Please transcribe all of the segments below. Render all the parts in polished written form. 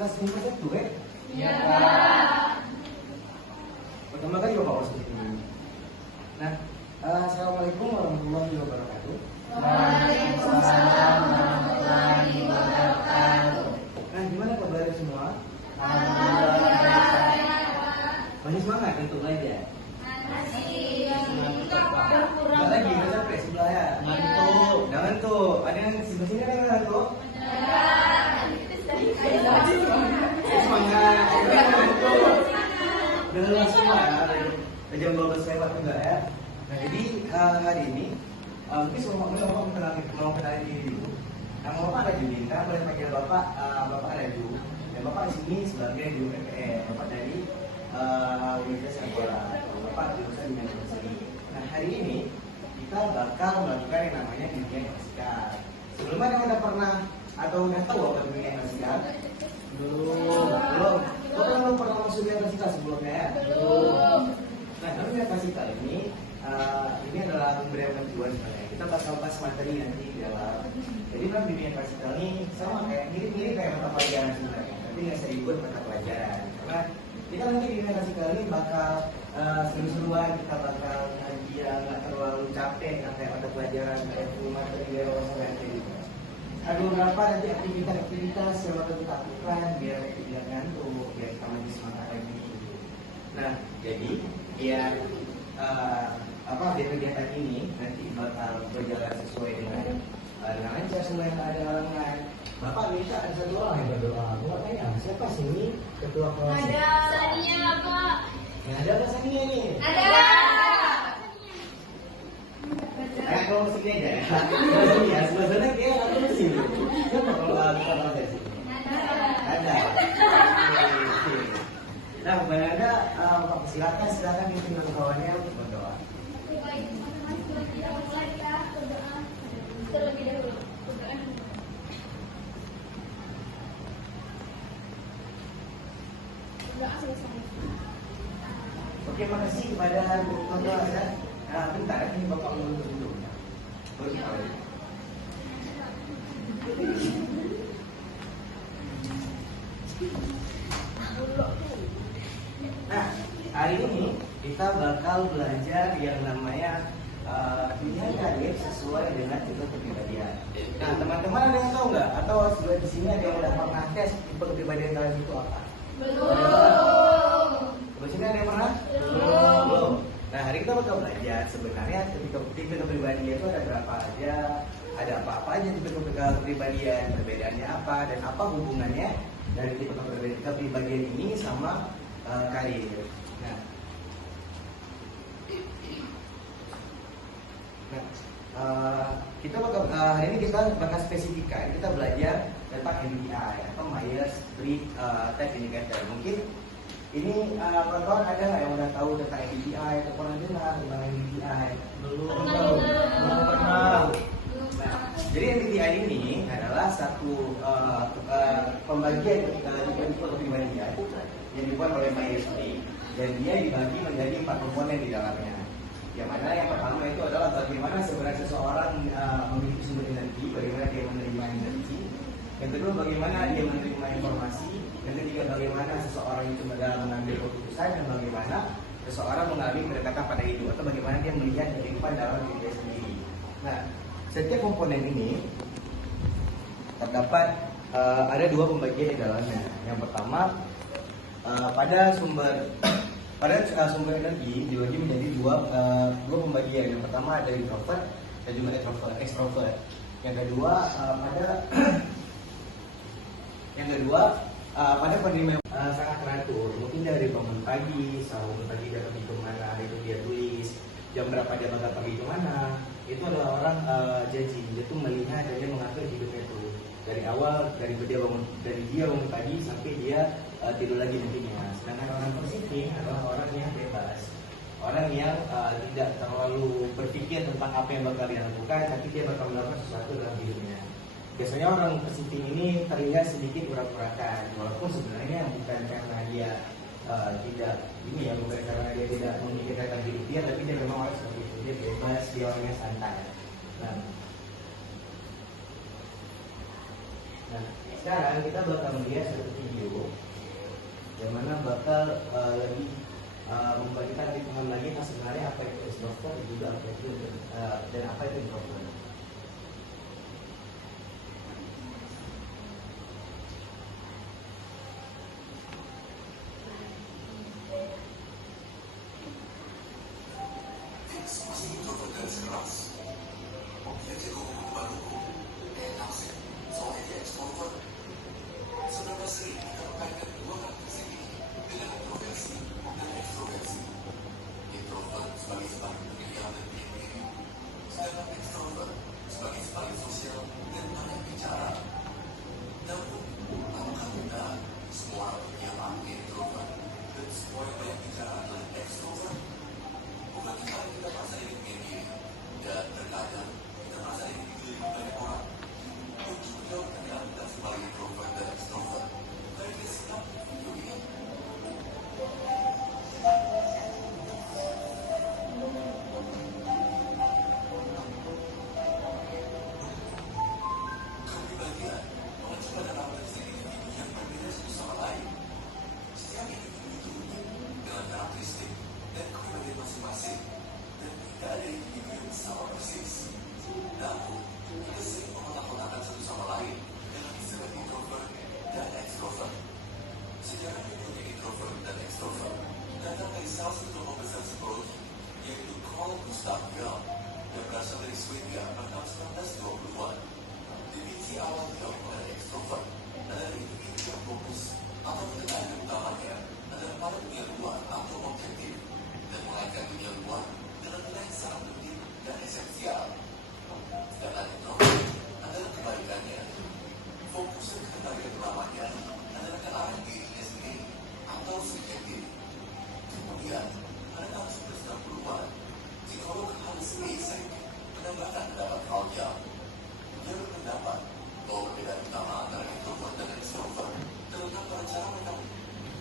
kelas 5 ya? Iya. Pertama kali Bapak masuk ke sini. Nah, assalamualaikum warahmatullahi wabarakatuh. Waalaikumsalam warahmatullahi wabarakatuh. Nah, gimana kabarnya semua? Alhamdulillah. Masih semangat untuk belajar? Berkurang. Nggak lagi, udah capek sebelah ya? Ngantuk. Udah ngantuk. Ada yang sebelah sini ada yang ngantuk? Semangat. Udah lelah semua ya? Udah jam 12 lewat juga ya? Nah, jadi hari ini mungkin semua mau kenalin diri dulu. Nama Bapak ada Judin, kan boleh panggil Bapak ada Ju. Dan Bapak di sini sebagai Ju PPN, Bapak dari Universitas Angola. Bapak jurusan Manajemen. Nah, hari ini kita bakal melakukan yang namanya bimbingan klasikal. Sebelumnya yang udah pernah atau udah tahu apa bimbingan klasikal? Belum. Bapak belum pernah masuk bimbingan klasikal sebelumnya ya? Belum. Nah, bimbingan klasikal ini adalah pemberian bantuan sebenarnya. Kita bakal bahas materi nanti di dalam. Jadi dalam bimbingan klasikal ini sama kayak mirip-mirip kayak mata pelajaran sebenarnya. Tapi nggak saya ikut mata pelajaran karena kita nanti bimbingan klasikal ini bakal seru-seruan, kita bakal dia nggak terlalu capek kayak mata pelajaran kayak materi dari kayak gitu. Ada beberapa nanti aktivitas yang bakal kita lakukan biar tidak ngantuk, biar kita lebih semangat lagi. Nah, jadi biar kegiatan ini nanti bakal berjalan sesuai dengan lancar, semua yang ada halangan. Bapak minta ada satu orang yang berdoa. Bapak tanya, siapa sih ini ketua kelas? Ada Sania, Pak. Ada apa Sania nih? Ada. Kalau masih aja ya. Sania, sebenarnya dia nggak tahu sih. Siapa kalau kita ada sih? Ada. Nah, Anda silakan ditinggal kawannya untuk berdoa. Terlebih dahulu. Oke, makasih kepada Bapak ya. Nah, bentar ini Bapak mau dulu. Nah, hari ini kita bakal belajar yang namanya pilihan karir sesuai dengan tipe kepribadian. Nah, teman-teman ada yang tahu nggak? Atau sudah di sini ada yang udah pernah tes tipe kepribadian kalian itu apa? Belum. Di sini ada yang pernah? Belum. Nah, hari kita bakal belajar sebenarnya tipe kepribadian itu ada berapa aja, ada apa-apa aja tipe kepribadian, perbedaannya apa, dan apa hubungannya dari tipe kepribadian ini sama karir. Kita bakal hari ini kita bakal spesifikkan, kita belajar tentang MBTI atau Myers-Briggs Type Indicator. Mungkin ini kawan-kawan ada nggak yang udah tahu tentang MBTI atau pernah dengar tentang MBTI? Belum pernah. Nah, jadi MBTI ini adalah satu pembagian tipe kepribadian yang dibuat oleh Myers-Briggs, dan dia dibagi menjadi 4 komponen di dalamnya. Yang mana yang pertama itu adalah bagaimana sebenarnya seseorang memiliki sumber energi, bagaimana dia menerima energi. Yang kedua, bagaimana dia menerima informasi. Yang ketiga, bagaimana seseorang itu dalam mengambil keputusan, dan bagaimana seseorang mengalami kedekatan pada hidup, atau bagaimana dia melihat kehidupan dalam dirinya sendiri. Nah, setiap komponen ini terdapat ada 2 pembagian di dalamnya. Yang pertama, pada sumber energi dibagi menjadi dua pembagian. Yang pertama ada introvert dan juga extrovert. Yang kedua pada penerima sangat teratur. Mungkin dari bangun pagi, bangun pagi dia pergi kemana, itu dia tulis. Jam berapa dia bakal pergi kemana. Itu adalah orang janji. Dia tuh melihat dan dia mengatur hidupnya itu dari awal, dari dia bangun pagi sampai dia tidur lagi nantinya. Sedangkan orang positif adalah orang yang bebas, orang yang tidak terlalu berpikir tentang apa yang bakal dia lakukan, tapi dia bakal melakukan sesuatu dalam hidupnya. Biasanya orang positif ini terlihat sedikit urak-urakan, walaupun sebenarnya bukan karena dia bukan karena dia tidak memikirkan tentang hidup dia, tapi dia memang orang seperti itu. Dia bebas, dia orangnya santai. Nah, sekarang kita bakal melihat satu video yang mana bakal lebih membagikan lebih paham lagi sebenarnya apa itu extrovert juga apa itu dan apa itu introvert.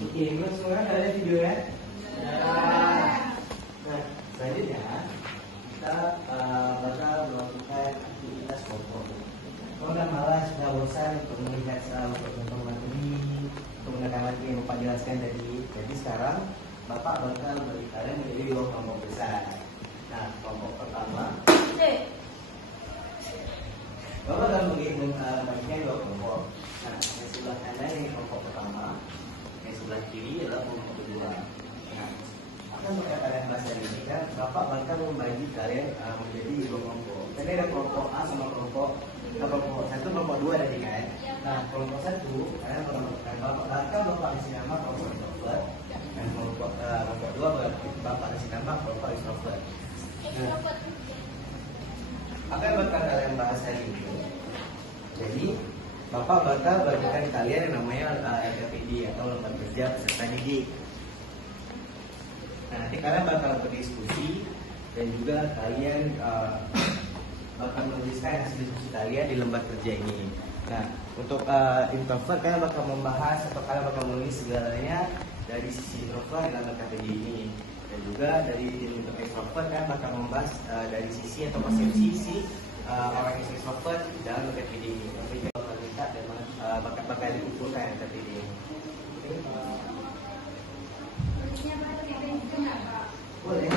Oke, semua kan ada video ya? Nah, selanjutnya kita bakal melakukan aktivitas kelompok. Kalau nggak malas, nggak bosan untuk melihat pertemuan ini, untuk mengenalkan yang Bapak jelaskan tadi. Jadi sekarang Bapak bakal bagi kalian menjadi dua kelompok besar. Nah, kelompok pertama, Bapak akan membagikan dua kelompok. Nah, yang sebelah kanan ini kelompok pertama, yang sebelah kiri adalah kelompok kedua. Nah, akan pakai kalian bahasa ini kan, Bapak bakal membagi kalian menjadi dua kelompok. Jadi ada kelompok A sama kelompok satu, kelompok dua tadi kan. Nah, kelompok satu, kalian Bapak kasih nama kelompok introvert, dan kelompok dua Bapak kasih nama kelompok extrovert. Nah, apa yang bakal kalian bahas hari ini? Jadi, Bapak bakal bagikan kalian yang namanya LKPD atau lembaga kerja peserta didik. Nah, nanti kalian bakal berdiskusi dan juga kalian bakal menuliskan hasil diskusi kalian di lembaga kerja ini. Nah, untuk introvert kalian bakal membahas atau kalian bakal menulis segalanya dari sisi introvert dalam LKPD ini. Dan juga dari untuk extrovert kalian bakal membahas dari sisi atau persepsi orang yang extrovert dalam LKPD ini. Dan bakal dikumpulkan yang terpilih. Boleh.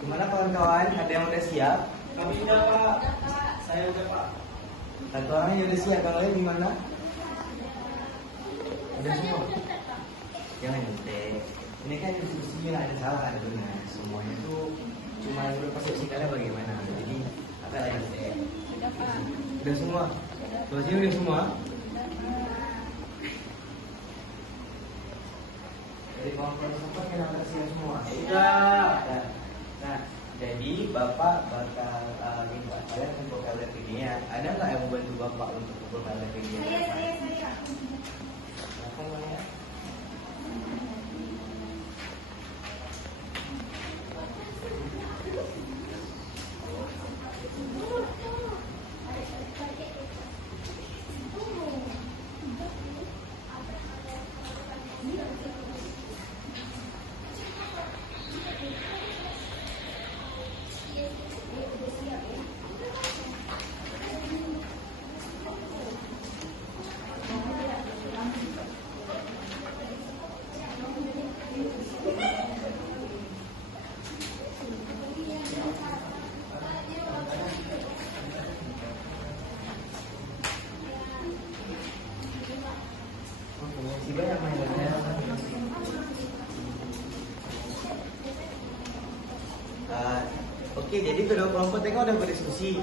Gimana kawan-kawan? Ada yang udah siap? Kami udah Pak. Saya udah Pak. Satu orang yang udah siap, kalau lain gimana? Udah semua? Jangan nyontek. Ini kan diskusinya ada salah ada benar. Semuanya tuh cuma menurut persepsi kalian bagaimana. Jadi apa yang nyontek? Udah Pak. Udah semua? Kelasnya udah semua? diskusikan semua. Sudah. Nah, jadi Bapak bakal minta kalian kumpul kalian videonya. Ada nggak yang mau bantu Bapak untuk kumpul kalian videonya? Saya. Silakan, Maya. Masih banyak mainannya. Oke, jadi kedua kelompok tadi kan udah berdiskusi.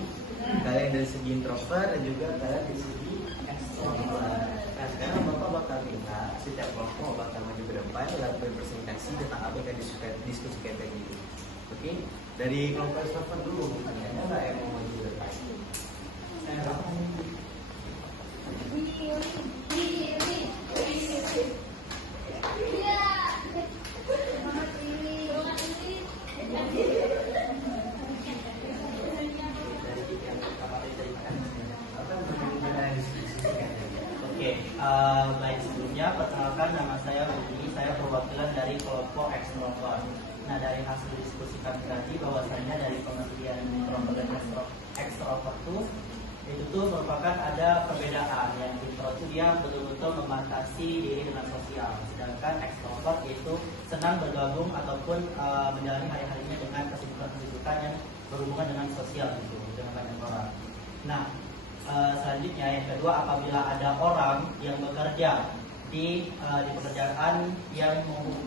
Kalian dari segi introvert dan juga kalian dari segi extrovert. Nah, sekarang Bapak bakal minta setiap kelompok bakal maju ke depan lalu berpresentasi tentang apa yang diskusikan tadi. Oke, dari kelompok extrovert dulu, ada nggak yang mau maju ke depan? Oke, baik sebelumnya perkenalkan nama saya Budi, saya perwakilan dari kelompok ekstrovert. Nah, dari hasil diskusi kami tadi bahwasanya dari pengertian introvert dan ekstrovert itu tuh merupakan ada perbedaan. Yang introvert itu dia betul-betul membatasi diri dengan sosial, sedangkan ekstrovert itu senang bergabung ataupun menjalani hari-harinya dengan kesibukan-kesibukan yang berhubungan dengan sosial gitu, dengan banyak orang. Nah, selanjutnya yang kedua, apabila ada orang yang bekerja di pekerjaan yang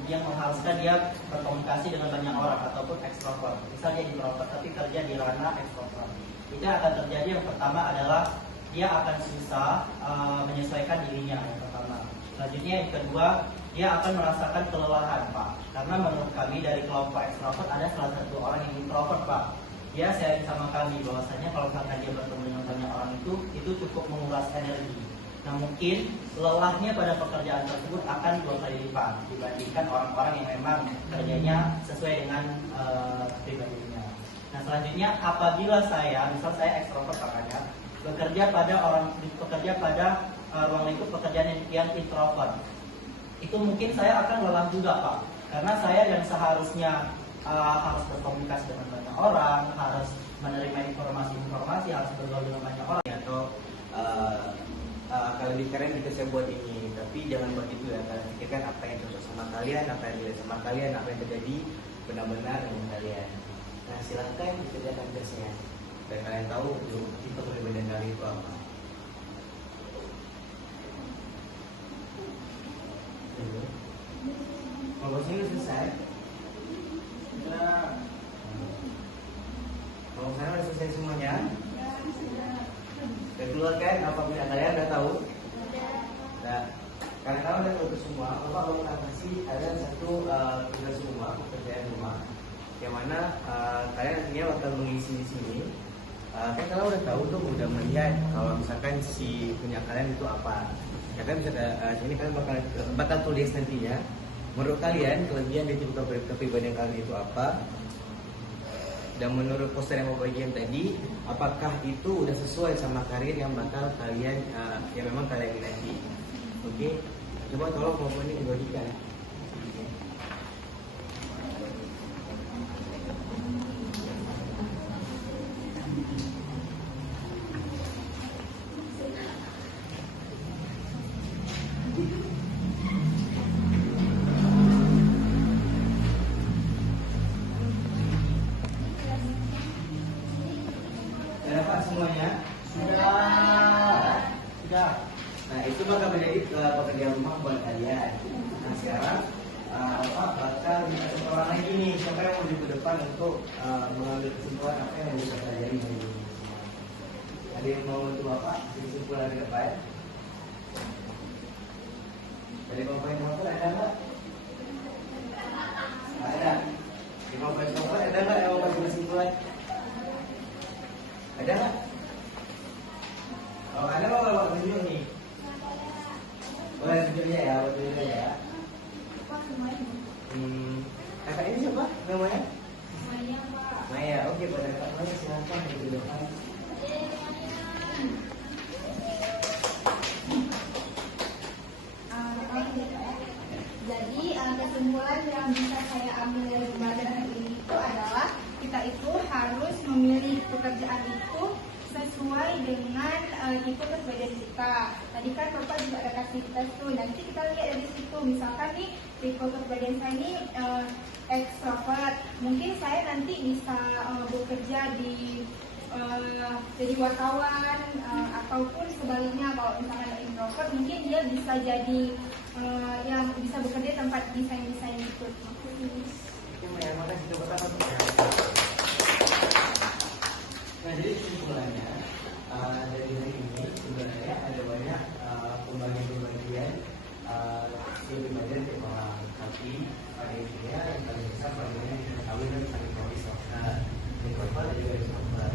mengharuskan dia berkomunikasi dengan banyak orang ataupun ekstrovert, misalnya introvert tapi kerja di ranah ekstrovert, itu akan terjadi yang pertama adalah dia akan susah menyesuaikan dirinya yang pertama. Selanjutnya yang kedua, dia akan merasakan kelelahan, Pak, karena menurut kami dari kelompok ekstrovert ada salah satu orang yang introvert, Pak. Dia sharing sama kami bahwasanya kalau misalkan dia bertemu dengan banyak orang itu cukup menguras energi. Nah, mungkin lelahnya pada pekerjaan tersebut akan 2 kali lipat dibandingkan orang-orang yang memang kerjanya sesuai dengan pribadinya. Nah, selanjutnya apabila misal saya ekstrovert makanya bekerja pada ruang lingkup pekerjaan yang introvert, itu mungkin saya akan lelah juga, Pak, karena saya yang seharusnya harus berkomunikasi dengan banyak orang, harus menerima informasi, harus bergaul dengan banyak orang. Atau akan lebih keren kita saya buat ini, tapi jangan begitu ya. Kalian pikirkan apa yang cocok sama kalian, apa yang tidak sama kalian, apa yang terjadi benar-benar dengan kalian. Nah, silahkan dikerjakan tesnya dan kalian tahu itu perbedaan dari itu apa. Kalau sini selesai. Kalau sana udah selesai semuanya, dan keluarkan apa punya kalian udah tahu. Nah, kalian tahu udah tahu semua. Bapak bakal kasih kalian satu tugas rumah, pekerjaan rumah, yang mana kalian nantinya bakal mengisi di sini. Kan kalian udah tahu tuh, udah melihat kalau misalkan si punya kalian itu apa. Ya kan bisa sini kalian bakal tulis nantinya. Menurut kalian kelebihan dan juga kepribadian kalian itu apa? Dan menurut poster yang mau bagian tadi, apakah itu udah sesuai sama karir yang bakal kalian yang memang kalian minati? Oke, coba tolong kelompok ini dibagikan. Semuanya sudah. Nah, itu bakal menjadi pekerjaan rumah buat kalian. Nah, sekarang Bapak bakal minta satu orang lagi nih, siapa yang mau di depan untuk mengambil kesimpulan apa yang bisa terjadi hari ini. Ada yang mau bantu Bapak kesimpulan di depan? Dari kelompok yang ada nggak? pada kakaknya silakan di depan. Jadi kesimpulan yang bisa saya ambil dari pembelajaran hari ini itu adalah kita itu harus memilih pekerjaan itu sesuai dengan tipe kepribadian kita. Tadi kan Bapak juga ada kasih tes tuh, nanti kita lihat dari situ. Misalkan nih tipe kepribadian saya ini ekstrovert, mungkin saya nanti bisa bekerja di jadi wartawan, ataupun sebaliknya kalau misalnya introvert mungkin dia bisa jadi yang bisa bekerja di tempat desain-desain itu. Makasih coba Nah, jadi kesimpulannya dari hari ini sebenarnya ada banyak pembagian-pembagian pembagian kepala, tapi pada intinya yang paling besar pada yang kita tahu dan saling tahu di sosial, di korban dan juga di korban.